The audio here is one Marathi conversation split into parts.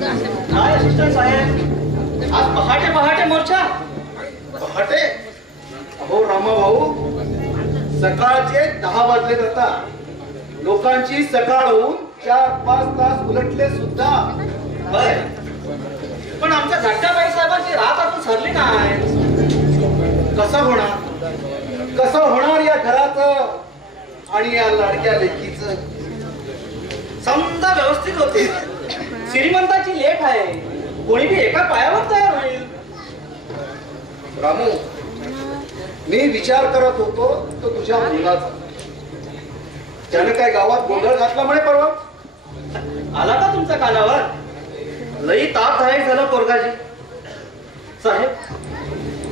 काय असिस्टंट साहेब, आज पहाटे पहाटे मोर्चा? पहाटे? अहो रामा भाऊ, सकाळचे 10 वाजले आता. लोकांची सकाळ होऊन 4-5 तास उलटले सुद्धा. पण आमच्या घट्टाबाई साहेबांची रात अजून सरली नाही. कसं होणार? कसं होणार या घराचं आणि या लाडक्या लेकीचं? समजा व्यवस्थित होते. श्रीमंताची लेख आहे, कोणी बी एका पायावर तयार होईल. रामू, मी विचार करत होतो तो तुझ्या मुलाचा. त्यानं काय गावात गोंधळ घातला म्हणे परवा? आला का तुमच्या कानावर? लई तापदायक झालं पोरगाजी. साहेब,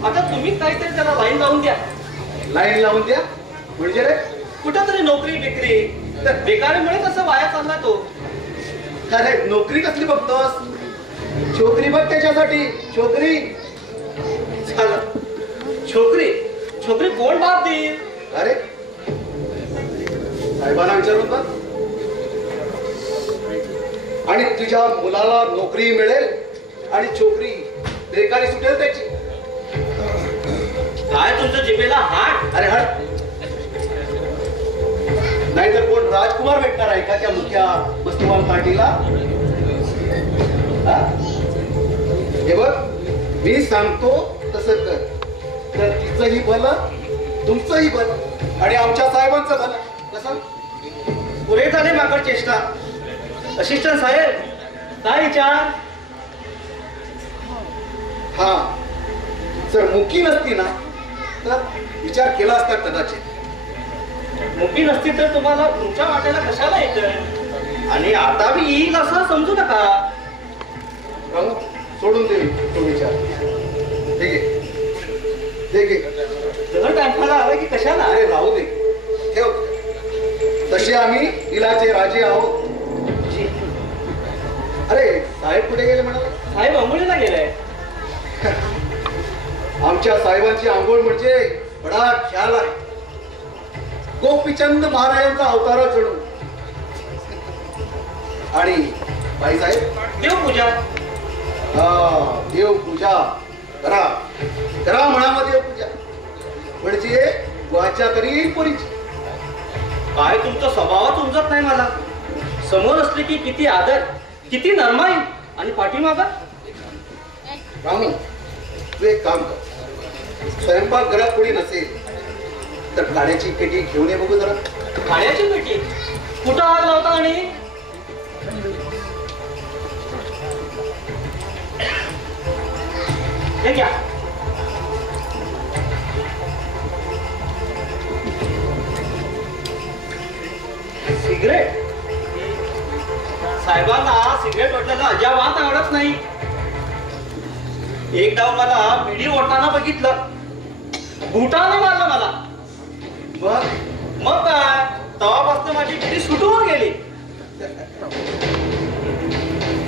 आता तुम्हीच काहीतरी त्याला लाईन लावून द्या. लाईन लावून द्या म्हणजे रे? कुठं तरी नोकरी बिकरी. बेकारीमुळे कसं वाया चालला तो. अरे नोकरी कसली बघतोस? छोकरी बघ त्याच्यासाठी. छोकरी झालं. छोकरी छोकरी कोण बाप देईल? अरे साहेबांना विचारून बघ. आणि तुझ्या मुलाला नोकरी मिळेल आणि छोकरी बेकारी सुटेल त्याची. काय तुमच्या जिभेला हात? अरे हट. नाहीतर कोण राजकुमार भेटणार आहे का त्या मुख्या वस्तुमान पार्टीला? हे बघ, मी सांगतो तसं कर. तर तिचंही भलं, तुमचंही भलं आणि आमच्या साहेबांचं भलं. कसं? पुरे झाले माकड चेष्टा. असिस्टंट साहेब, काय विचार? हा, जर मुकी नसती ना तर विचार केला असता कदाचित. मुकी नसती तर तुम्हाला तुमच्या वाट्याला कशाला येतं? आणि आता बी येईल असं समजू नका. रामू, सोडून दे तो विचार. ठीक आहे, ठीक आहे. जर टायमाला आला की कशाला? अरे राहू दे, ठेव. तसे आम्ही इलाचे राजे आहोत. अरे साहेब कुठे गेले म्हणाला? साहेब अंघोळीला गेलाय. आमच्या साहेबांची आंघोळ म्हणजे बडा ख्याल आहे. गोपीचंद महाराजांचा अवतार चढू. आणि बाईसाहेब, देवपूजा. हा, देवपूजा करा. करा म्हणा देवपूजा. म्हणजे वाचा तरी पोरीची. काय तुमचा स्वभावच उमजत नाही मला. समोर असले की किती आदर, किती नरमाई, आणि पाठीमागा? रामू, तू एक काम कर. स्वयंपाक घरात कोणी नसेल तर खाण्याची पेटी घेऊन ये बघू जरा. खाण्याची पेटी? कुठं आग लावता? आणि हे घ्या. सिगरेट? साहेबांना सिगरेट ओढल्याला अजिबात आवडत नाही. एक डाव मला बिडी ओढताना बघितलं, बुटाने मारलं मला. मग काय, तवापासून माझी बिडी सुटून गेली.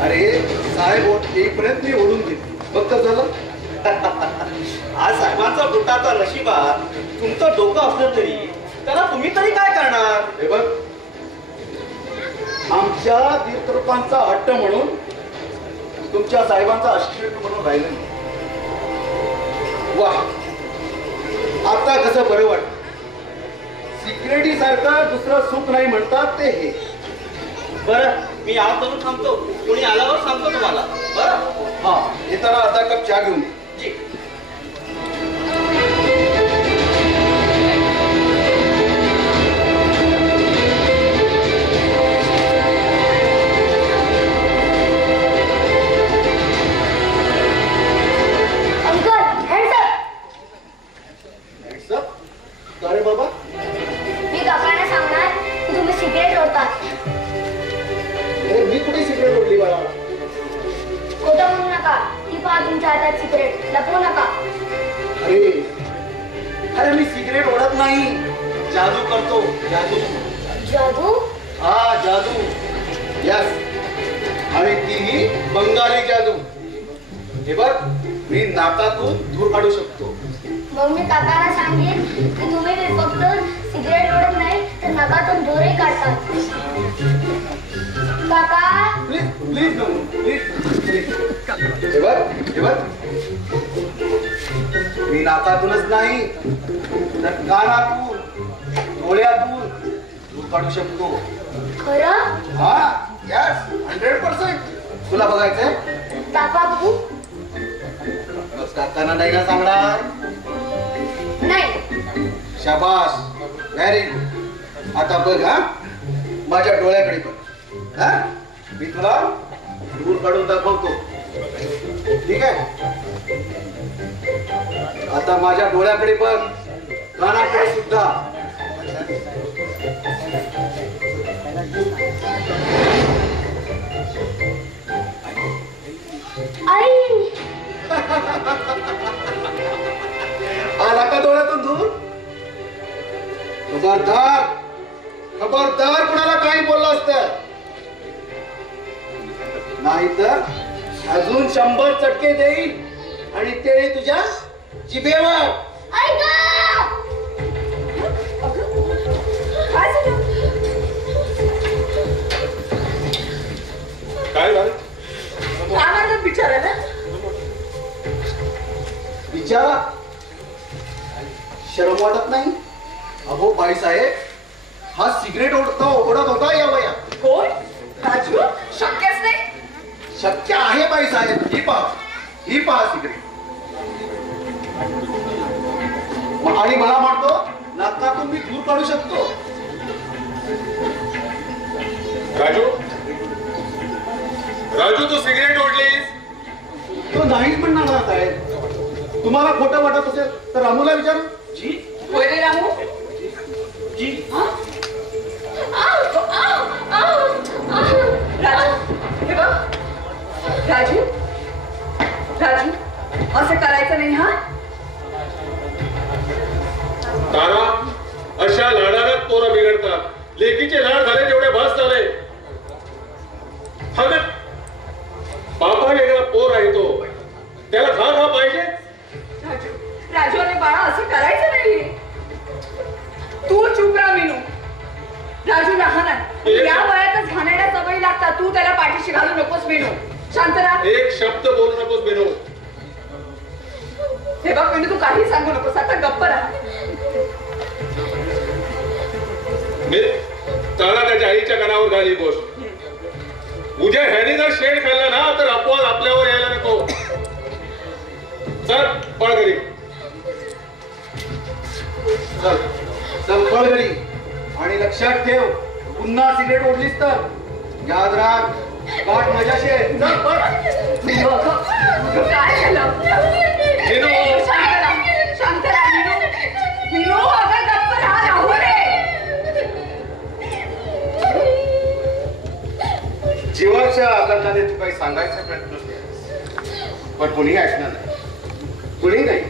अरे साहेब येईपर्यंत मी ओढून घेतली. बघ तर झालं. आज साहेबांचा बुटाचा नशिबात तुमचं डोकं असलं तरी त्याला तुम्ही तरी काय करणार? हे बघ, आमच्या तीर्थरूपांचा हट्ट म्हणून तुमच्या साहेबांचा असिस्टंट म्हणून राहिलं नाही. वा, आता कसं बरं वाटत. सिक्युरिटी सारखं दुसरं सुख नाही म्हणतात ते हे. बरं, मी आत जाऊन थांबतो. कोणी आल्यावर सांगतो तुम्हाला. बरं? हा, येताना अर्धा कप चहा घेऊन ये. जी. अरे बाबा, मी काकांना सांगणार की तुम्ही सिगरेट ओढतात. मी कुठे सिगरेट ओढली बाळा? खोटं म्हणू नका. ती पहा तुमच्या हातात सिगरेट. लपवू नका. अरे अरे मी सिगरेट ओढत नाही, जादू करतो. जादू. जादू? हा, जादू. यस. आणि तीही बंगाली जादू. हे बघ, मी नाकातून धूर काढू शकतो. मग मी काकांना सांगेन की तुम्ही फक्त सिगरेट ओढत नाही तर नकातून धूरही काढतात. काका प्लीज प्लीज नको प्लीज हे बघ मी नाकातूनच नाही तर कानातून डोळ्यातून दूर काढू शकतो. खरं हा यस 100%. तुला बघायचंय? दाखवा बघू. बस काकांना नाही ना सांगणार. नाही. शाबास व्हेरी गुड. आता बघ हा माझ्या डोळ्याकडे बघ. हा मी तुला दूर काढून दाखवतो. ठीक आहे? आता माझ्या डोळ्याकडे बघ, कानाकडे सुद्धा. आई आला का डोळ्यातून दूर? खबरदार खबरदार कुणाला काही बोललं असतं नाही तर अजून 100 चटके देईल आणि ते तुझ्या जिभेवर. ऐका काय झालं? काय झालं? काय म्हणतात बिचारायला? विचारा शरम वाटत नाही? अहो बाईसाहेब हा सिगरेट ओढत होता या वयात. कोण? राजू? शक्यच नाही. शक्य आहे बाईसाहेब. ही पहा सिगरेट. आणि मला म्हणतो नाकातून मी दूर काढू शकतो. राजू राजू तू सिगरेट ओढलीस? तो नाहीच म्हणणार साहेब. तुम्हाला खोटं वाटत असेल तर रामूला विचार. जी होय रे रामू? जी राजू हे बघ. राजू राजू असं करायचं नाही हा. तारा अशा लाडालाच पोरं बिघडतात. लेकीचे लाड झाले तेवढे भास झाले. हा ना बापा वेगळा पोर आहे तो. त्याला खा पाहिजे. राजू राजू आणि बाळा असं करायचं नाही. तू चुप राहा मीनू. राजू लहान आहे. या वयातच घाणेरड्या सवयी लागतात. तू त्याला पाठीशी घालू नकोस मीनू. शांत राहा. एक शब्द बोलू नकोस बेनो. हे बघ मीनू तू काही सांगू नकोस. आता गप्प राहा. मी त्याला त्याच्या आईच्या कानावर घाली गोष्ट. उद्या ह्याने जर शेण खाल्ला ना तर अपवाद आपल्यावर यायला नको. चल पळ घरी. चल चल पळ घरी. आणि लक्षात ठेव पुन्हा सिगरेट ओढलीस तर याद राख गाठ माझ्याशी आहे. चल पळ. काय झालं? मीनू. शांत राहा. शांत राहा मीनू. मीनू अगं गप्प राहा. राहू दे. जीवाच्या आनंदाने तू काही सांगायचा प्रयत्न केला पण कुणी ऐकणार नाही. कुणी नाही.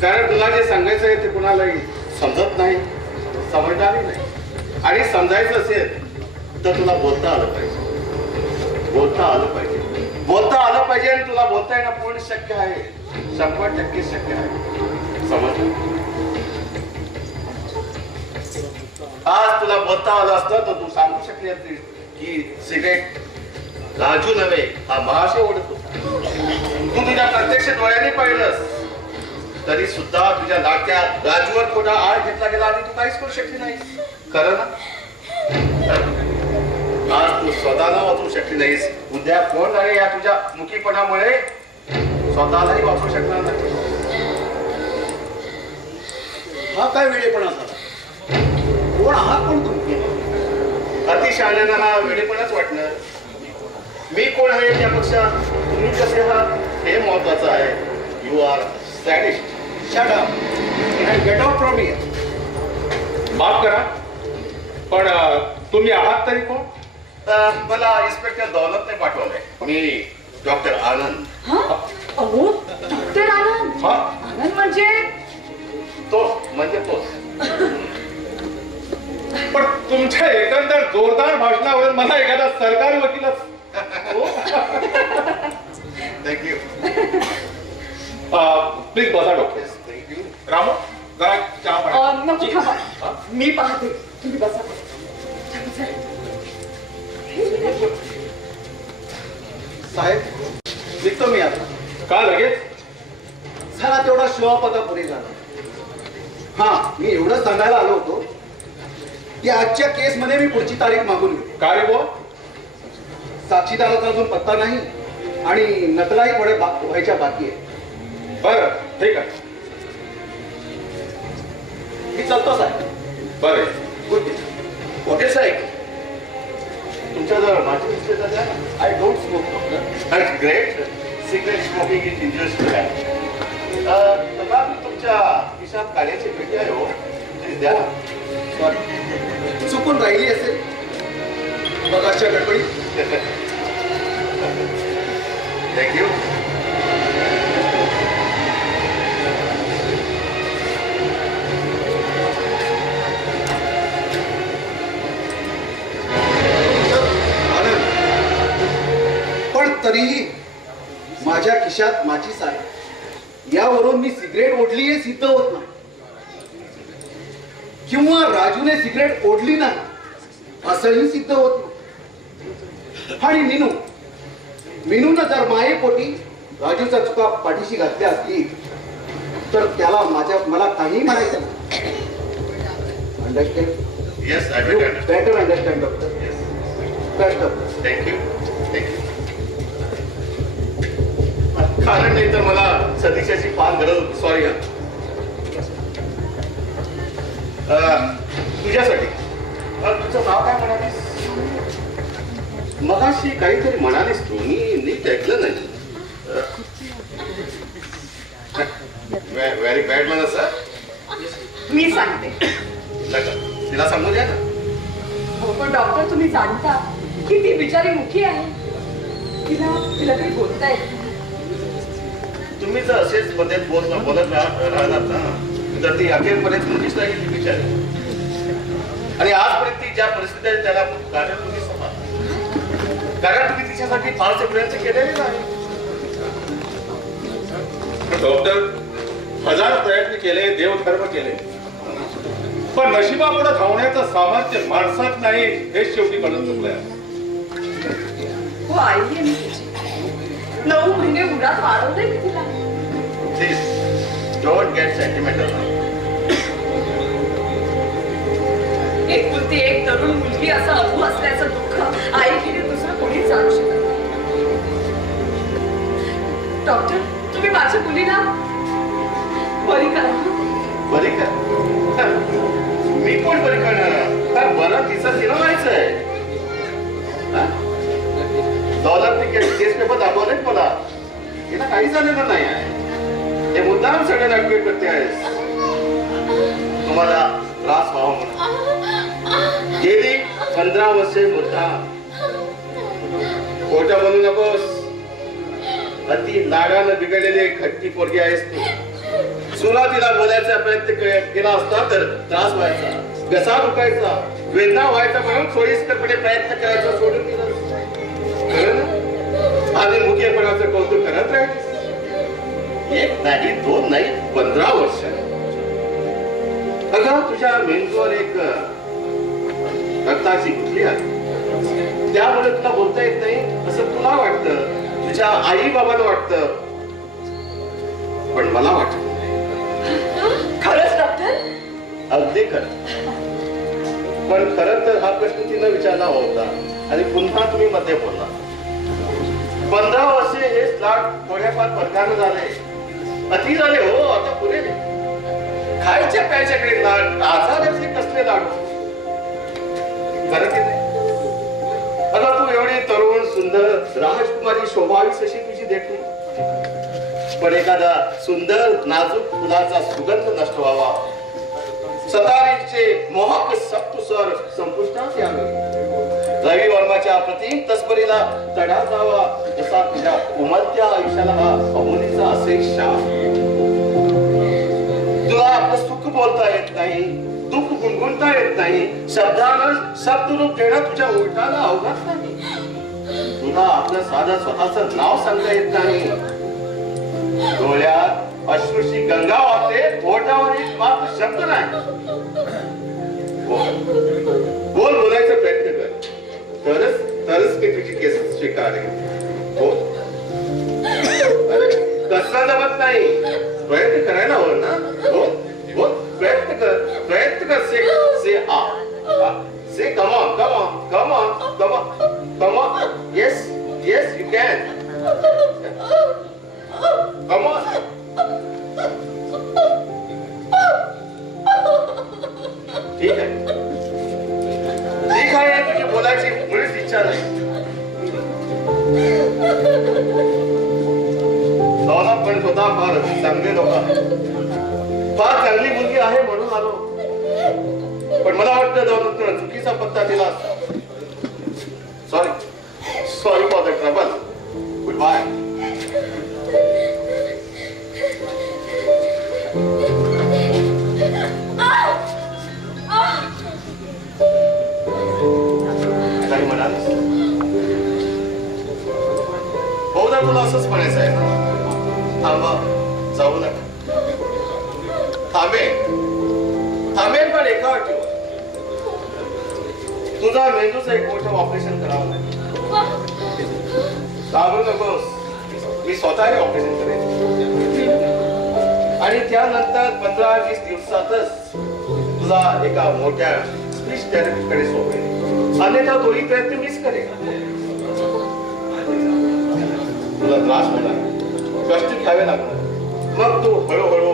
कारण तुला जे सांगायचं आहे ते कुणालाही समजत नाही, समजणारही नाही. आणि समजायचं असेल तर तुला बोलता आलं पाहिजे. बोलता आलं पाहिजे आणि तुला बोलता येणं पूर्ण शक्य आहे. 100% शक्य आहे. समजलं? आज तुला बोलता आलं असतं तर तू सांगू शकली असती की सिगरेट राजू नव्हे हा महाशय ओढत होता. तू तुझ्या प्रत्यक्ष डोळ्याने पाहिलंस तरी सुद्धा तुझ्या लाडक्या राजूवर थोडा आळ घेतला गेला आणि तू काहीच करू शकली नाही. खरं ना? आज तू स्वतःला वाचवू शकली नाहीस. उद्या कोण आहे या तुझ्या मुकीपणामुळे स्वतःलाही वाचवू शकणार नाही. हा काय वेळेपणा झाला? कोण आहात कोण तुम्ही? अतिशहाण्याला वेळेपणाच वाटणार. मी कोण आहे त्यापेक्षा तुम्ही कसे आहात हे महत्वाचं आहे. You are sadist. Shut up and get out from here. माफ करा पण तुम्ही आहात तरी कोण? मला इन्स्पेक्टर दौलतने पाठवलंय. मी डॉक्टर आनंद. अहो डॉक्टर आनंद. हा आनंद म्हणजे तोच. पण तुमच्या एकंदर जोरदार भाषणावरून मला एखादा सरकारी वकीलच. थँक्यू. प्लीज बसा डॉक्टर. थँक्यू. रामू जरा चहा पाणी. नको थांबा. मी पाहते. तुम्ही बसा. का लगेच? झाला तेवढा शोअप आता पुढे झाला. हा, मी एवढं सांगायला आलो होतो की आजच्या केस मध्ये मी पुढची तारीख मागून घेतो. का रे बुवा? साक्षीदाराचा अजून पत्ता नाही आणि नकलाही पुढे व्हायच्या बाकी आहे. बरं, ठीक आहे. मी चालतो साहेब. बरं. Good day. वकील साहेब, तुमच्या जर माझी दिसले तर द्या. I don't smoke. That's great. Cigarette smoking is injurious to health. तथापि तुमच्या खिशात काड्याची पेटी आहे हो, प्लीज द्या. सॉरी, चुकून राहिली असेल बघाच्या गडबडीत. थँक्यू. आनंद, पण तरीही माझ्या खिशात माझीच आहे यावरून मी सिगरेट ओढली हे सिद्ध होत नाही, किंवा राजूने सिगरेट ओढली नाही असंही सिद्ध होत नाही. आणि मीनून जर मायेपोटी राजूचा चुका पाठीशी घातल्या असतील तर त्याला मला काही म्हणायचं नाही. Understand? Yes, I better understand. Better understand doctor. Yes, better. Thank you. Thank you. कारण नाही तर मला सदिशाची फार गरज होती. सॉरी. तुझ्यासाठी. तुझं नाव काय म्हणालीस? मगाशी काहीतरी म्हणालीस तू, मी नीट ऐकलं नाही. व्हेरी बॅड म्हणा सर. मी सांगते. तिला सांगू द्या ना. हो, पण डॉक्टर तुम्ही जाणता की ती बिचारी मुखी आहे. तिला काही बोलता येत. तुम्ही जर असेच पद्धत बोलत राहणार ना तर ती अखेरपर्यंत मुलीच नाही ती बिचारी. आणि आजपर्यंत ती ज्या परिस्थितीत आहे त्याला कारण तुम्ही समजा. कारण तुम्ही तिच्यासाठी फारसे प्रयत्न केलेले नाही. डॉक्टर, हजार प्रयत्न केले, देवधर्म केले, पण नशिबापुढे धावण्याचं सामर्थ्य माणसात नाही हे शेवटी कळून चुकलंय. हो, आई आहे मी तिची. 9 महिने उन्हात वाढवलंय मी तिला. Please don't get sentimental. एकुलती एक तरुण मुलगी असं अभू असल्याचं दुःख आई गेली दुसरं कोणीच जाणू शकत नाही. डॉक्टर, तुम्ही माझ्या मुलीला बरी करा. बरी का? मी कोण बरी करणार? बरं तिचं तिला व्हायचंय. दौलतने केस पेपर दाखवलेत मला. तिला काही झालेलं नाही आहे. हे मुद्दाम सगळे ऍडमिट करते आहेस तुम्हाला त्रास व्हावा म्हणून. गेली 15 वर्षे मुद्दाम. खोटं म्हणू नकोस. अति लाडानं बिघडलेली एक खट्टी पोरगी आहेस तू. सुरुवातीला बोलायचा प्रयत्न केला असता तर त्रास व्हायचा, घसा दुखायचा, वेदना व्हायचा म्हणून सोयीस्करपणे प्रयत्न करायचा सोडून दिला. आणि मुख्यपणाचं कौतुक करत राहील. 1 नाही 2 नाही 15 वर्ष. अगं तुझ्या मेंदूवर एक रक्ताची गुठली आहे. त्यामुळे तुला बोलता येत नाही असं तुला वाटतं, तुझ्या आई बाबांना वाटतं, पण मला वाटत. खरंच डॉक्टर? अगदी खरं. पण खरं तर हा प्रश्न तिनं विचारला होता आणि पुन्हा तुम्ही मध्ये बोलला. 15 वर्षे हे लाड थोड्याफार फरकानं झाले, अति झाले हो. आता पुरे खायच्या प्यायच्याकडे लाड, आजाराचे कसले लाड. खरं की नाही? आता तू एवढी तरुण सुंदर राजकुमारी शोभावीस अशी तुझी देखणी, पण एखादा सुंदर नाजूक फुलाचा सुगंध नष्ट व्हावा, सतारीचे मोहक सप्तस्वर संपुष्टात यावे, रवी वर्माच्या प्रतिम तस्करीला तडा जावा, जसा तुझ्या उमलत्या आयुष्याला हा अबोलीचा असे शाप. तुला आपलं सुख बोलता येत नाही, दुःख गुणगुणता येत नाही, शब्दानं शब्दरूप देणं तुझ्या ओठाला अवघत नाही. तुला आपलं साधं स्वतःच नाव सांगता येत नाही. डोळ्यात अश्रूची गंगा वाहते, ओठावर एक मात्र शब्द नाही. बोल, बोलायचा प्रयत्न कर, तरच मी तुझी केस स्वीकारेन. हो. Come on, come on, come on, come on, come on. Yes, yes, you can. Come on. ठीक आहे. ठीक आहे, तुझी बोलायची मुळीच इच्छा नाही. नवना पण स्वतः फार चांगले लोक फार चांगली मुलगी आहे म्हणून आलो. पण मला वाटतं दोन चुकीचा पत्ता दिला. Sorry sorry for the trouble. Goodbye. काही म्हणालीस? बहुधा तुला असंच म्हणायचं आहे ना. थांबा, जाऊ नका. थांबेल पण एका अटीवर. तुझा मेंदूचं एक मोठं ऑपरेशन करावं लागेल. घाबरू नकोस, मी स्वतः हे ऑपरेशन करेन. आणि त्यानंतर 15-20 दिवसातच तुझा एका मोठ्या स्पीच थेरपीकडे सोडेल. अन्यथा तोही प्रयत्न मीच करेन. तुला त्रास होणार, कष्ट घ्यावे लागणार. मग तू हळूहळू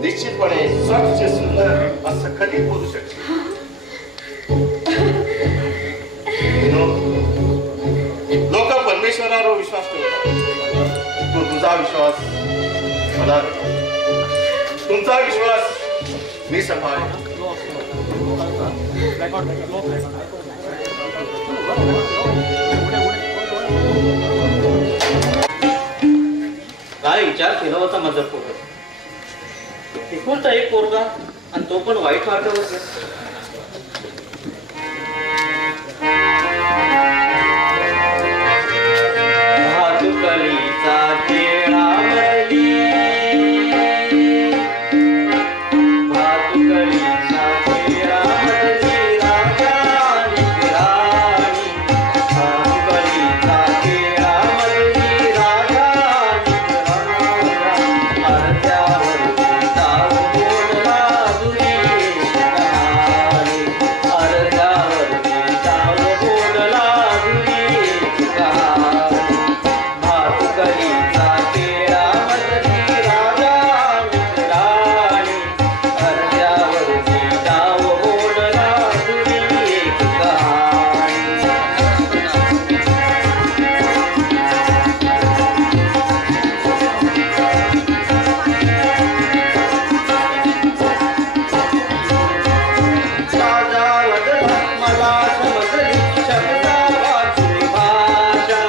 निश्चितपणे स्वच्छ सुंदर असं कधी बोलू शकशील. लोक परमेश्वरावर विश्वास ठेवतात. तो तुझा विश्वास मला दे. तुमचा विश्वास मी सांभाळेन. काय विचार केला होता माझा पोरगा. एकुलता एक पोरगा आणि तो पण वाईट मार्गावर. भातुकलीचा खेळावली, भातुकलीचा खेळावली राजा आणि राणी. भातुकलीचा खेळावली राजा आणि राणी. अर्ध्यावर ताव बोलला दुरी कहाणी. अर्ध्यावर ताव बोलला दुरी कहाणी. भातुकलीचा खेळामधली राजा आणि राणी. अर्ध्यावर ताव बोलला दुरी कहाणी. राजा वदला मला समजली शब्दा वाचली भाषा.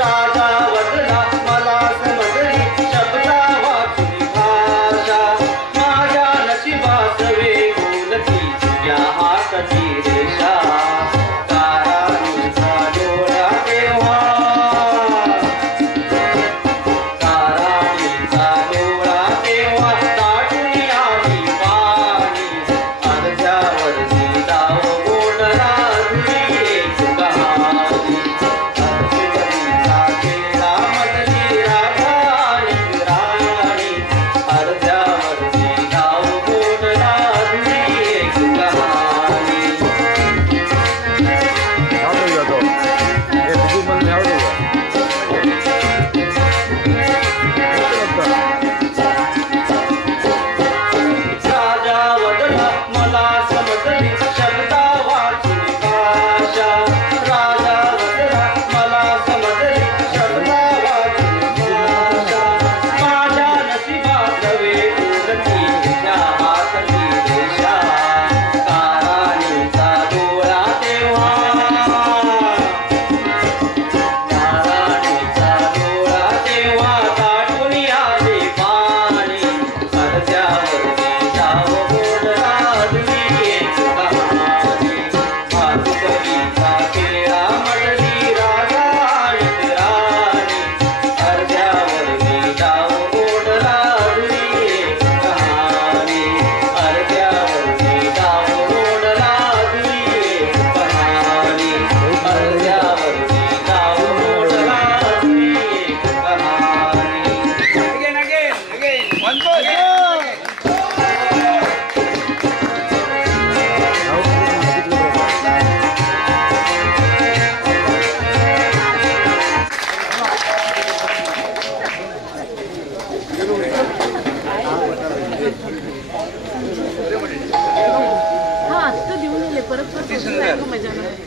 राजा वदला मला समजली शब्दा वाचली भाषा. माझ्या नशिबात वेगुलती या हाताची रेषा. तारांचा डोळा तेव्हा, तारांचा डोळा तेव्हा दाटून आली पाणी. अर्ध्यावर दाव बोलला दुरी एक कहाणी. भातुकलीचा खेळामधली राजा आणि राणी. अर्ध्यावर दाव बोलला दुरी एक कहाणी. राजा वदला मला समजली शब्दा वाचली भाषा. राजा वदला मला समजली शब्दा वाचली भाषा. माझ्या नशिबात वेगुलती या हाताची रेषा. तारांचा डोळा तेव्हा, तारांचा डोळा तेव्हा दाटून आले पाणी. अर्ध्यावर दाव बोलला दुरी एक कहाणी. भातुकलीचा खेळामधली राजा आणि राणी. अर्ध्यावर दाव बोलला दुरी एक कहाणी. अर्ध्यावर दाव बोलला दुरी एक कहाणी. अर्ध्यावर दाव बोलला दुरी एक कहाणी. विचार